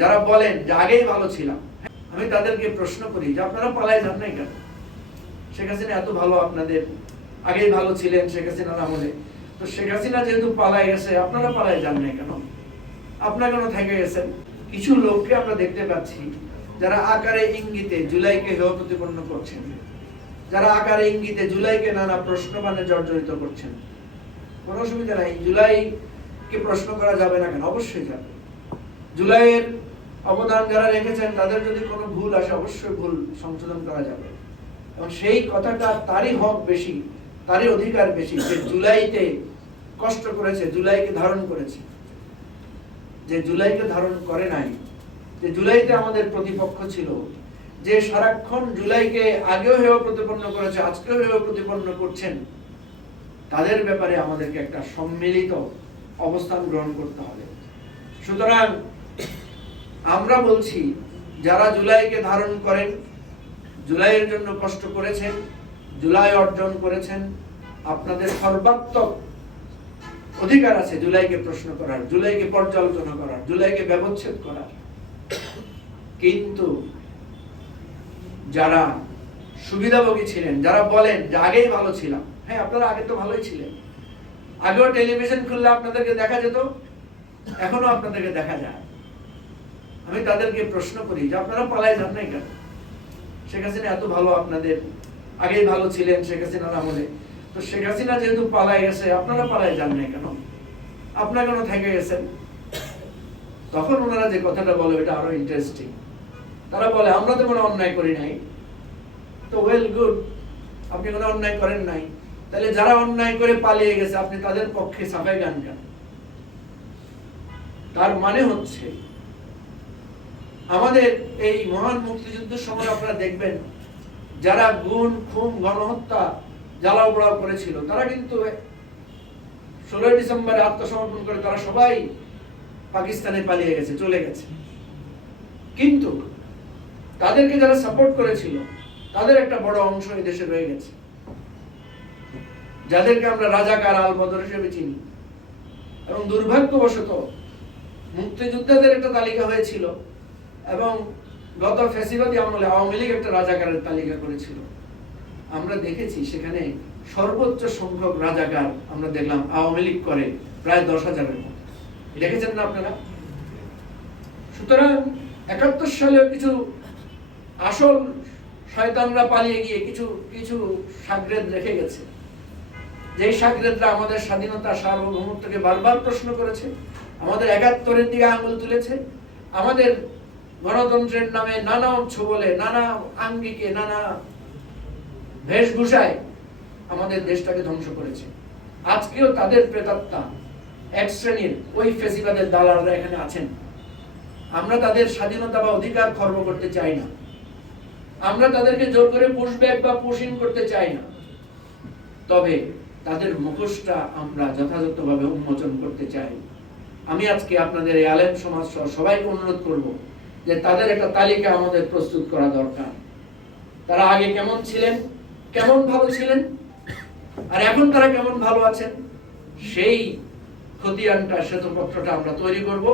যারা বলেন যে আগেই ভালো ছিলাম, আমি তাদেরকে প্রশ্ন করি যে আপনারা পালায় যান নাই কেন? শেখ হাসিনা এত ভালো, আপনাদের আগেই ভালো ছিলেন শেখ হাসিনার আমলে, তো শেখ হাসিনা যেহেতু পালায় গেছে আপনারা পালায় যান নাই কেন? আপনারা কেন থেকে গেছেন? কিছু লোককে আমরা দেখতে পাচ্ছি যারা আকারে ইঙ্গিতে জুলাইকে হেয় প্রতিপন্ন করছেন, যারা আকারে ইঙ্গিতে জুলাইকে নানা প্রশ্নবাণে জর্জরিত করছেন। কোনো অসুবিধা নাই, জুলাইকে প্রশ্ন করা যাবে না কেন? অবশ্যই যাবে। জুলাইয়ের অবদান যারা রেখেছেন তাদের যদি কোনো ভুল আসে অবশ্যই ভুল সংশোধন করা যাবে, এবং সেই কথাটা তারই হক বেশি, তারই অধিকার বেশি যে জুলাইতে কষ্ট করেছে, জুলাইকে ধারণ করেছে। যে জুলাইকে ধারণ করে নাই, যে জুলাইতে আমাদের প্রতিপক্ষ ছিল, যে সারাক্ষণ জুলাইকে আগেও হেয় প্রতিপন্ন করেছে, আজকেও হেয় প্রতিপন্ন করছেন, তাদের ব্যাপারে আমাদেরকে একটা সম্মিলিত অবস্থান গ্রহণ করতে হবে। সুতরাং আমরা বলছি, যারা জুলাইকে ধারণ করেন, জুলাইয়ের জন্য কষ্ট করেছেন, জুলাই অর্জন করেছেন, আপনাদের সর্বাত্মক অধিকার আছে জুলাইকে প্রশ্ন করার, জুলাইকে পর্যালোচনা করার, জুলাইকে ব্যবচ্ছেদ করার। কিন্তু যারা সুবিধাভোগী ছিলেন, যারা বলেন যে আগেই ভালো ছিলাম, হ্যাঁ আপনারা আগে তো ভালোই ছিলেন, আগেও টেলিভিশন খুললে আপনাদেরকে দেখা যেত, এখনো আপনাদেরকে দেখা যায়। আমি তাদেরকে প্রশ্ন করি যে আপনারা পালায় যান নাই কেন? শেখ হাসিনা এত ভালো, আপনাদের আগেই ভালো ছিলেন শেখ হাসিনার আমলে, তো শেখ হাসিনা যেহেতু পালায় গেছে আপনারা পালায় যান নাই কেন? আপনারা কেন থেকে গেছেন? তখন ওনারা যে কথাটা বলে এটা আরো ইন্টারেস্টিং। তারা বলে আমরা তো কোনো অন্যায় করি নাই। তো ওয়েল গুড, আপনি কোনো অন্যায় করেন নাই, তাহলে যারা অন্যায় করে পালিয়ে গেছে আপনি তাদের পক্ষে সাফাই গান কেন? তার মানে হচ্ছে আমাদের এই মহান মুক্তিযুদ্ধের সময় আপনারা দেখবেন যারা গুম, খুন, গণহত্যা, জ্বালাও পোড়াও করেছিল তারা কিন্তু 16 ডিসেম্বরে আত্মসমর্পণ করে তারা সবাই পাকিস্তানে পালিয়ে গেছে, চলে গেছে। কিন্তু তাদেরকে যারা সাপোর্ট করেছিল তাদের একটা বড় অংশ এই দেশে রয়ে গেছে, যাদেরকে আমরা রাজাকার, আল বদর হিসেবে চিনি। এবং দুর্ভাগ্যবশত মুক্তিযোদ্ধাদের একটা তালিকা হয়েছিল, এবং গত ফ্যাসিবাদী আমলে আওয়ামী লীগ একটা রাজাকারের তালিকা করেছিল। আমরা দেখেছি সেখানে সর্বোচ্চ সংখ্যক রাজাকার আমরা দেখলাম আওয়ামী লীগ করে প্রায় 10,000-এর মতো। দেখেছেন না আপনারা? সুতরাং 71 সালেও কিছু আসল শয়তানরা পালিয়ে গিয়ে কিছু কিছু সাগরেদ রেখে গেছে, যেই সাগরেদরা আমাদের স্বাধীনতা, সার্বভৌমত্বকে বারবার প্রশ্ন করেছে, আমাদের 71-এর দিকে আঙুল তুলেছে, আমাদের গণতন্ত্রের নামে নানা ছবলে, নানা আঙ্গিকে, নানা বেশভূষায় আমাদের দেশটাকে ধ্বংস করেছে। আজকেও তাদের প্রেতাত্মা এক শ্রেণীর ওই ফেসিবাদের দালালরা এখানে আছেন। আমরা তাদের স্বাধীনতা বা অধিকার খর্ব করতে চাই না, আমরা তাদেরকে জোর করে পুশব্যাক বা পুশিং করতে চাই না, তবে তাদের মুখোশটা আমরা যথাযথভাবে উন্মোচন করতে চাই। আমি আজকে আপনাদের এই আলেম সমাজ সহ সবাইকে অনুরোধ করব যে তাদের একটা তালিকা আমাদের প্রস্তুত করা দরকার। তারা আগে কেমন ছিলেন, কেমন ভালো ছিলেন, আর এখন তারা কেমন ভালো আছেন, সেই খতিয়ানটা, শ্বেতপত্রটা আমরা তৈরি করব।